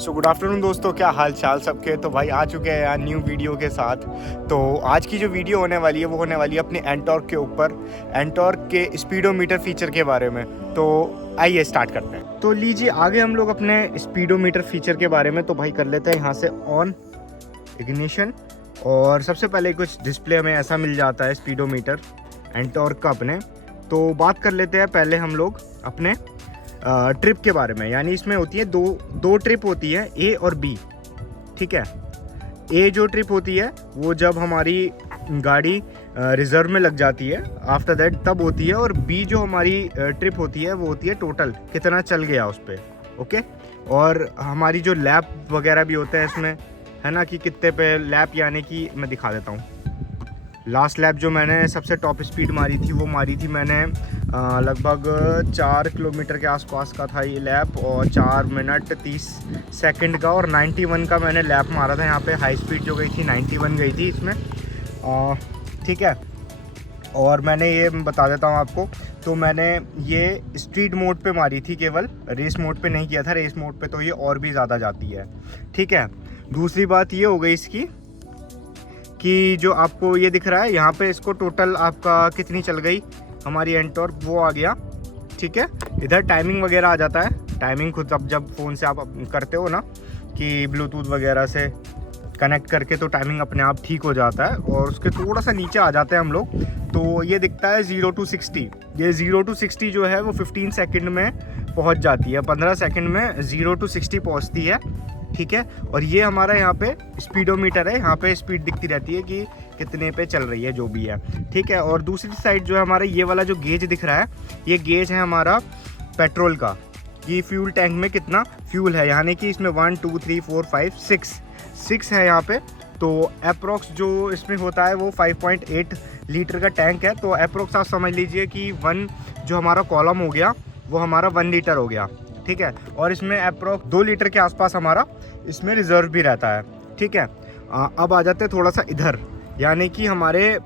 So good afternoon दोस्तों, क्या हाल चाल सबके। तो भाई आ चुके हैं यार न्यू वीडियो के साथ। तो आज की जो वीडियो होने वाली है वो होने वाली है अपने एंटॉर्क के ऊपर, एंटॉर्क के स्पीडोमीटर फीचर के बारे में। तो आइए स्टार्ट करते हैं। तो लीजिए आगे हम लोग अपने स्पीडोमीटर फीचर के बारे में तो भाई कर लेते हैं यहाँ से ऑन इग्निशन। और सबसे पहले कुछ डिस्प्ले में ऐसा मिल जाता है स्पीडोमीटर एंटॉर्क का अपने। तो बात कर लेते हैं पहले हम लोग अपने ट्रिप के बारे में। यानी इसमें होती है दो ट्रिप होती है, ए और बी। ठीक है, ए जो ट्रिप होती है वो जब हमारी गाड़ी रिजर्व में लग जाती है, आफ्टर दैट तब होती है। और बी जो हमारी ट्रिप होती है वो होती है टोटल कितना चल गया उस पर। ओके, और हमारी जो लैप वगैरह भी होते हैं इसमें, है ना, कि कितने पे लैप, यानी कि मैं दिखा देता हूँ। लास्ट लैप जो मैंने सबसे टॉप स्पीड मारी थी वो मारी थी मैंने लगभग 4 किलोमीटर के आसपास का था ये लैप, और 4 मिनट 30 सेकंड का, और 91 का मैंने लैप मारा था। यहाँ पे हाई स्पीड जो गई थी 91 गई थी इसमें। ठीक है, और मैंने ये बता देता हूँ आपको, तो मैंने ये स्ट्रीट मोड पे मारी थी, केवल रेस मोड पे नहीं किया था। रेस मोड पे तो ये और भी ज़्यादा जाती है। ठीक है, दूसरी बात ये हो गई इसकी कि जो आपको ये दिख रहा है यहाँ पे, इसको टोटल आपका कितनी चल गई हमारी एंटॉर्क वो आ गया। ठीक है, इधर टाइमिंग वगैरह आ जाता है। टाइमिंग खुद अब जब फ़ोन से आप करते हो ना कि ब्लूटूथ वगैरह से कनेक्ट करके, तो टाइमिंग अपने आप ठीक हो जाता है। और उसके थोड़ा सा नीचे आ जाते हैं हम लोग, तो ये दिखता है 0 to 60। ये 0 to 60 जो है वो 15 सेकंड में पहुंच जाती है। 15 सेकंड में 0 to 60 पहुंचती है। ठीक है, और ये हमारा यहाँ पे स्पीडोमीटर है, यहाँ पे स्पीड दिखती रहती है कि कितने पे चल रही है जो भी है। ठीक है, और दूसरी साइड जो है हमारा ये वाला जो गेज दिख रहा है, ये गेज है हमारा पेट्रोल का, कि फ्यूल टैंक में कितना फ्यूल है। यानी कि इसमें 1 2 3 4 5 6 है यहाँ पे। तो अप्रोक्स जो इसमें होता है वो 5.8 लीटर का टैंक है। तो अप्रोक्स आप समझ लीजिए कि 1 जो हमारा कॉलम हो गया वो हमारा 1 लीटर हो गया। ठीक है, और इसमें अप्रोक्स 2 लीटर के आसपास हमारा इसमें रिजर्व भी रहता है। ठीक है, अब आ जाते हैं थोड़ा सा इधर, यानी कि हमारे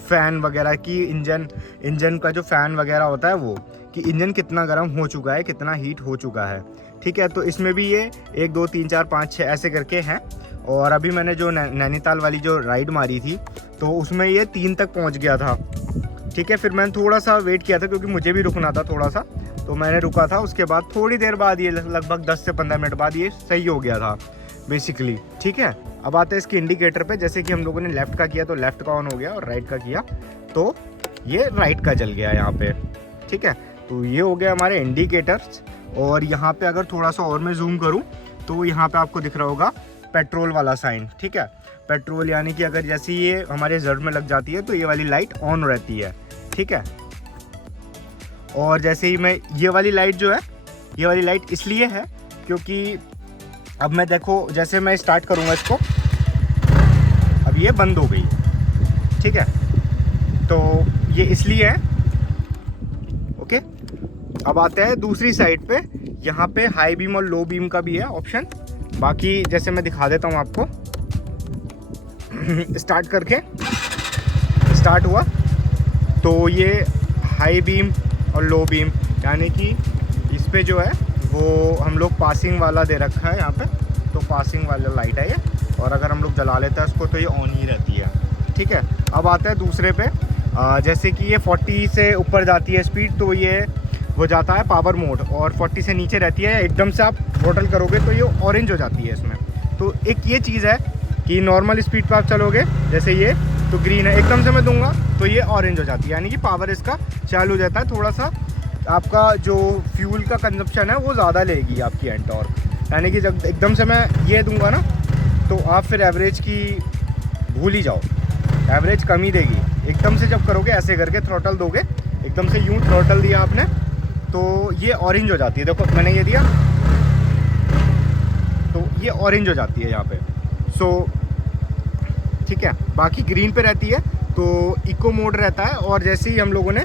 फ़ैन वगैरह की, इंजन का जो फ़ैन वगैरह होता है वो, कि इंजन कितना गर्म हो चुका है, कितना हीट हो चुका है। ठीक है, तो इसमें भी ये 1 2 3 4 5 6 ऐसे करके हैं। और अभी मैंने जो नैनीताल वाली जो राइड मारी थी तो उसमें ये 3 तक पहुँच गया था। ठीक है, फिर मैंने थोड़ा सा वेट किया था क्योंकि मुझे भी रुकना था थोड़ा सा, तो मैंने रुका था। उसके बाद थोड़ी देर बाद ये लगभग 10 से 15 मिनट बाद ये सही हो गया था बेसिकली। ठीक है, अब आते हैं इसके इंडिकेटर पे। जैसे कि हम लोगों ने लेफ़्ट का किया तो लेफ़्ट का ऑन हो गया, और राइट का किया तो ये राइट का जल गया यहाँ पे। ठीक है, तो ये हो गया हमारे इंडिकेटर्स। और यहाँ पे अगर थोड़ा सा और मैं जूम करूँ तो यहाँ पे आपको दिख रहा होगा पेट्रोल वाला साइन। ठीक है, पेट्रोल यानी कि अगर जैसे ये हमारे रिजर्व में लग जाती है तो ये वाली लाइट ऑन रहती है। ठीक है, और जैसे ही मैं ये वाली लाइट जो है, ये वाली लाइट इसलिए है क्योंकि अब मैं देखो, जैसे मैं स्टार्ट करूँगा इसको, अब ये बंद हो गई। ठीक है, तो ये इसलिए है। ओके, अब आते हैं दूसरी साइड पे। यहाँ पे हाई बीम और लो बीम का भी है ऑप्शन। बाकी जैसे मैं दिखा देता हूँ आपको स्टार्ट करके, स्टार्ट हुआ तो ये हाई बीम और लो बीम, यानी कि इस पे जो है वो हम लोग पासिंग वाला दे रखा है यहाँ पे, तो पासिंग वाला लाइट है ये। और अगर हम लोग जला लेते हैं इसको तो ये ऑन ही रहती है। ठीक है, अब आते हैं दूसरे पे। जैसे कि ये 40 से ऊपर जाती है स्पीड तो ये हो जाता है पावर मोड, और 40 से नीचे रहती है, एकदम से आप थ्रॉटल करोगे तो ये ऑरेंज हो जाती है इसमें। तो एक ये चीज़ है कि नॉर्मल स्पीड पर आप चलोगे जैसे ये तो ग्रीन है, एकदम से मैं दूंगा तो ये ऑरेंज हो जाती है, यानी कि पावर इसका चालू हो जाता है। थोड़ा सा आपका जो फ्यूल का कंजप्शन है वो ज़्यादा लेगी आपकी एंटॉर्क, यानी कि जब एकदम से मैं ये दूंगा ना तो आप फिर एवरेज की भूल ही जाओ, एवरेज कम ही देगी। एकदम से जब करोगे ऐसे करके थ्रॉटल दोगे, एकदम से यूँ थ्रॉटल दिया आपने तो ये ऑरेंज हो जाती है। देखो मैंने ये दिया तो ये ऑरेंज हो जाती है यहाँ पे। सो ठीक है, बाकी ग्रीन पे रहती है तो इको मोड रहता है, और जैसे ही हम लोगों ने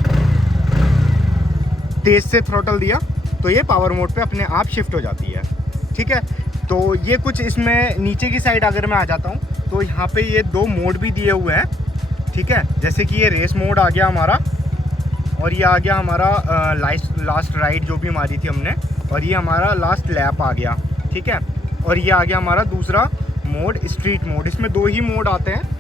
तेज से थ्रॉटल दिया तो ये पावर मोड पे अपने आप शिफ्ट हो जाती है। ठीक है, तो ये कुछ इसमें नीचे की साइड अगर मैं आ जाता हूँ तो यहाँ पे ये 2 मोड भी दिए हुए हैं। ठीक है, जैसे कि ये रेस मोड आ गया हमारा, और ये आ गया हमारा लास्ट राइड जो भी मारी थी हमने, और ये हमारा लास्ट लैप आ गया। ठीक है, और ये आ गया हमारा दूसरा मोड, स्ट्रीट मोड। इसमें 2 ही मोड आते हैं,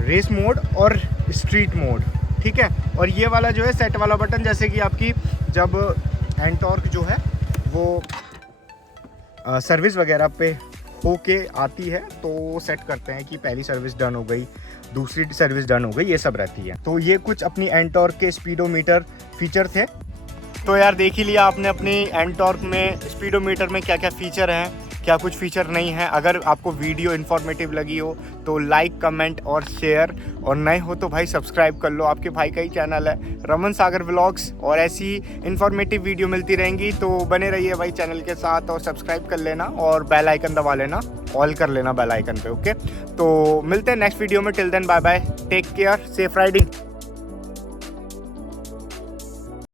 रेस मोड और स्ट्रीट मोड, ठीक है। और ये वाला जो है सेट वाला बटन, जैसे कि आपकी जब एंटॉर्क जो है वो सर्विस वगैरह पे होके आती है तो सेट करते हैं कि पहली सर्विस डन हो गई, दूसरी सर्विस डन हो गई, ये सब रहती है। तो ये कुछ अपनी एंटॉर्क के स्पीडोमीटर फीचर थे। तो यार देख ही लिया आपने अपनी एंटॉर्क में स्पीडोमीटर में क्या क्या फ़ीचर हैं, क्या कुछ फ़ीचर नहीं है। अगर आपको वीडियो इन्फॉर्मेटिव लगी हो तो लाइक, कमेंट और शेयर, और नए हो तो भाई सब्सक्राइब कर लो। आपके भाई का ही चैनल है रमन सागर व्लॉग्स, और ऐसी इन्फॉर्मेटिव वीडियो मिलती रहेंगी। तो बने रहिए भाई चैनल के साथ और सब्सक्राइब कर लेना और बेल आइकन दबा लेना, ऑल कर लेना बेल आइकन पे, ओके। तो मिलते हैं नेक्स्ट वीडियो में। Till then bye bye, take care, safe riding.